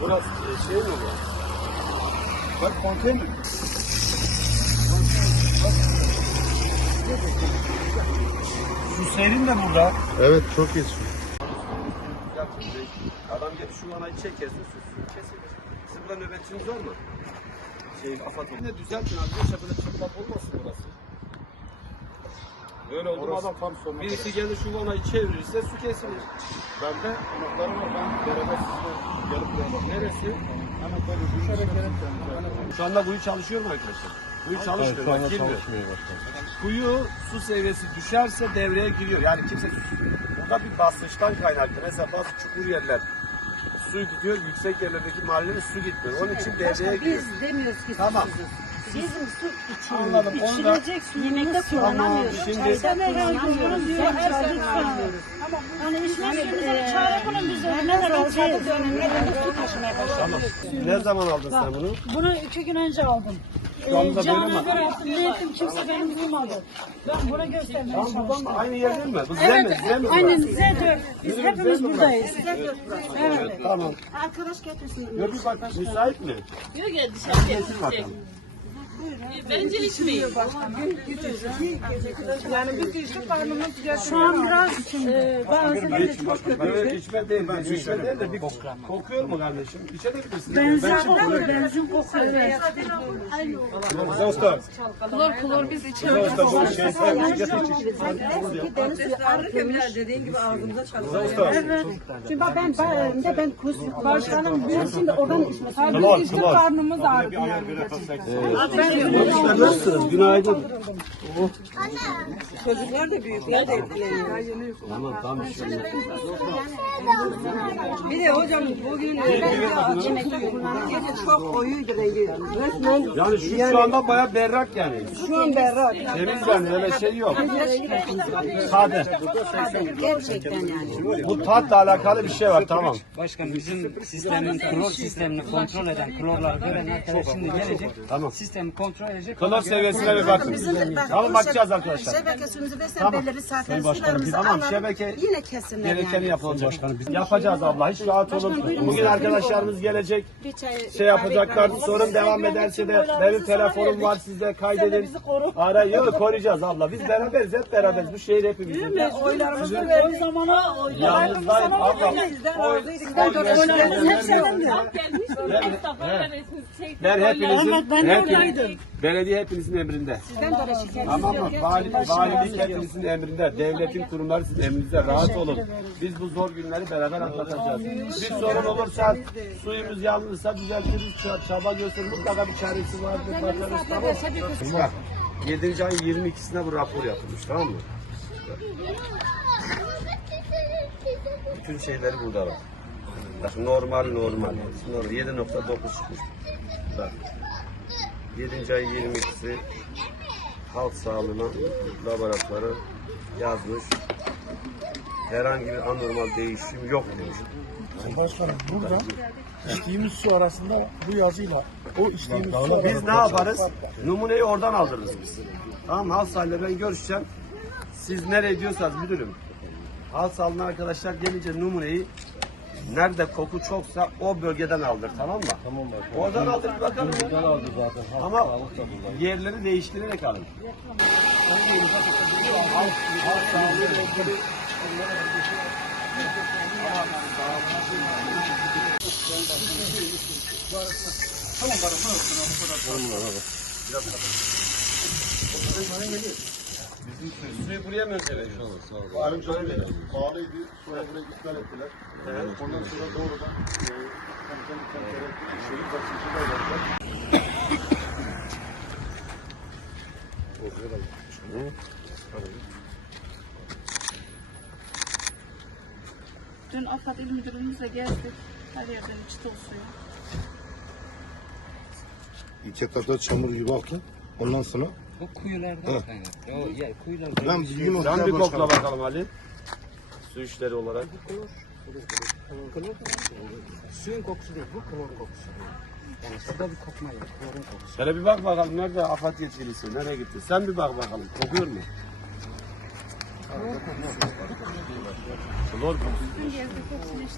Burası e, şey mi bu? Bak konteyner. Su serin de burada. Evet çok iyi su. Şu vanayı çekersin, su, su kesilir. Sizin burada nöbetçiniz var mı? Şey, afat oldu. Ne düzeltin abi, yaşa böyle çıplak olmasın burası. Böyle oldu Orası adam tam sonuna birisi gelir şu vanayı çevirirse su kesilir. Bende anahtarım var. Ben beraber sizle gelip buraya. Neresi? Hemen böyle düşerek gelip yani. Şu anda kuyu çalışıyor mu arkadaşlar? Kuyu çalışmıyor. bak, girmiyor. Kuyu su seviyesi düşerse devreye giriyor. Yani kimse burada bir basınçtan kaynaklı. Mesela bazı çukur yerler su gidiyor, yüksek yerlerdeki mahallelere su gitmiyor. Onun için devreye giriyor. Biz demiyoruz ki Tamam. susuzuz. Bizim su içilir. Anladım, onu da- İçilecek suyumuzda kullanamıyoruz. Şimdi- Çayda kullanamıyoruz. Sen çayda kullanamıyoruz. Hani içmek suyumuza çare bulun bize. Ne kadar olacak? su taşımaya başladık. Ne zaman aldın sen bunu? Bunu iki gün önce aldım. Şu anda Ee, böyle. Ne ettim kimse benim duymadı. Ben bunu göstermeye buradan çalıştım. mı? Aynı yerden mi? Bu Z mi? Evet, Z mi? aynen burası? Z4. Biz hepimiz buradayız. Evet, tamam. Arkadaş getirsin. Yok bir bak, müsait mi? Yok ya dışarı Getir bakalım. Bence içmeyin. Şu an biraz e, bazıları çok Evet, içme değil, ben içme değil de bir kokuyor mu kardeşim? İçebilirsin. benzin kokuyor. Benzin kokuyor. Evet. Usta. Klor klor biz içiyoruz. Usta bu şey sen getir. Deniz suyu arıtılmış. dediğin gibi ağzımıza çalıyor. Evet. Şimdi bak ben, ben, de ben kus, başkanım biz şimdi oradan içmesi. Klor, klor. Karnımız ağrıdı. Gençler nasılsınız? Günaydın. Çocuklar da büyükler de etkileniyor. Tamam, tamam bir şey yok. Bir de hocam bugün gece çok koyuydu rengi. Resmen Yani şu, şu anda baya berrak yani. şu an berrak. Temiz yani öyle şey yok. Sade. Gerçekten yani. Bu tatla alakalı bir şey var tamam. Başkan bizim sistemin klor sistemini kontrol eden, klorları gören arkadaş şimdi gelecek. Tamam. Sistemi kontrol edecek. Klor seviyesine bir bakın. Tamam bakacağız arkadaşlar. Şebeke suyumuzu versen Tamam. belirli Başkanım, sularımızı tamam, alalım. şebeke Yine kesinler Gerekeni yani. yapılacak. Yapacağız abla. Hiç rahat olun. Bugün arkadaşlarımız gelecek. Şey yapacaklar. Sorun devam ederse de benim telefonum var sizde kaydedin. Ara yok koruyacağız abla. Biz beraberiz hep beraberiz. Bu şehir hepimizin. Oylarımızı verdik. zamana Yalnızdayım abla. Oy- oylarımız hep senin de. Gelmiş. Mustafa resmi şey. Ben hepinizin, ben oradaydım. Belediye hepinizin emrinde. Ben de şikayet Tamam mı? Vali, valilik hepinizin emrinde. Devletin kurumları sizin emrinizde. Rahat olun. Biz bu zor günleri beraber atlatacağız. Bir sorun olursa, suyumuz yanlışsa düzeltiriz. Çaba gösteririz. Mutlaka bir çaresi vardır. Bakarız tamam mı? 7. ayın 22'sine bu rapor yapılmış tamam mı? Bütün şeyleri burada var. Bak normal normal. Normal 7.9 çıkmış. Bak. 7. ay 22'si halk sağlığına laboratuvarı yazmış. Herhangi bir anormal değişim yok demiş. Başkanım burada içtiğimiz su arasında bu yazıyla o içtiğimiz su Biz ne yaparız? Numuneyi oradan aldırırız biz. Tamam Hal sahile ben görüşeceğim. Siz nereye diyorsanız müdürüm. Hal sahiline arkadaşlar gelince numuneyi nerede koku çoksa o bölgeden aldır tamam mı? Tamam Oradan aldır bir bakalım. Oradan aldı zaten. Ama yerleri değiştirerek alın. Halk, halk sağlığıyla ilgili suyu buraya mı önce Halim şöyle bağlıydı. Sonra burayı iptal ettiler. Ondan sonra doğrudan e, komutanın kentlere şeyi basıncıda yaptılar. Dün AFAD İl Müdürümüzle gezdik. Her yerden o suyu. İlk etapta çamur gibi aktı. Ondan sonra O kuyulardan kaynaklı. O yer kuyulardan. ben Sen bir kokla bakalım Ali. su işleri olarak? Klor, suyun kokusu değil, bu klor kokusu. Yani şurada bir kokma yok, klorun kokusu. Şöyle bir bak bakalım nerede afat yetkilisi? Nereye gitti? Sen bir bak bakalım. Kokuyor mu? Klor kokusu. Hepsini içtik.